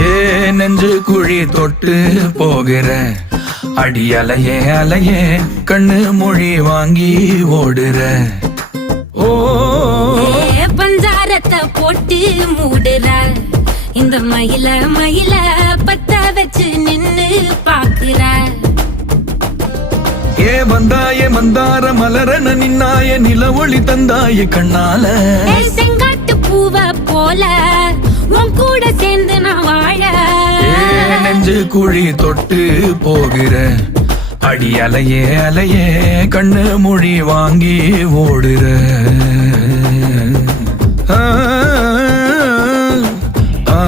ஏ நெஞ்சு குழி தொட்டு போகிற அடி அலையே அலையே கண்ணு மொழி வாங்கி ஓடுற. ஓ பஞ்சாரத்தை போட்டு மூடுற இந்த மயில மயில பத்த வச்சு நின்னு பாக்குற. ஏ வந்தாய மந்தார மலரன நின்னாய நில ஒளி தந்தாய கண்ணால. செங்காட்டு பூவ போல உன் கூட சேர்ந்து நான் வாழ. நெஞ்சு குழி தொட்டு போகிற அடி அலையே அலையே கண்ணு மொழி வாங்கி ஓடுற. ஆ ஆ